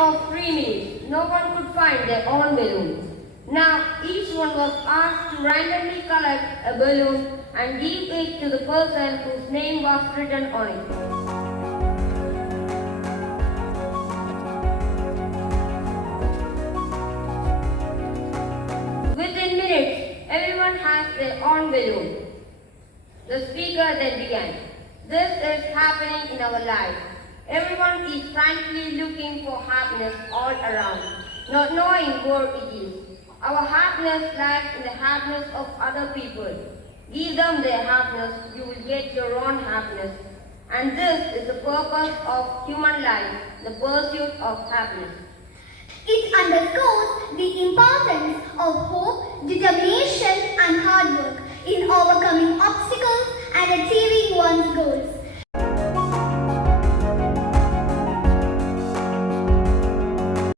of 3 minutes, no one could find their own balloon. Now each one was asked to randomly collect a balloon and give it to the person whose name was written on it. Within minutes, everyone has their own balloon. The speaker then began. This is happening in our lives. Everyone is frantically looking for happiness all around, not knowing where it is. Our happiness lies in the happiness of other people. Give them their happiness, you will get your own happiness. And this is the purpose of human life, the pursuit of happiness. It underscores the importance of hope, determination and hard work in overcoming obstacles and achieving one's goals.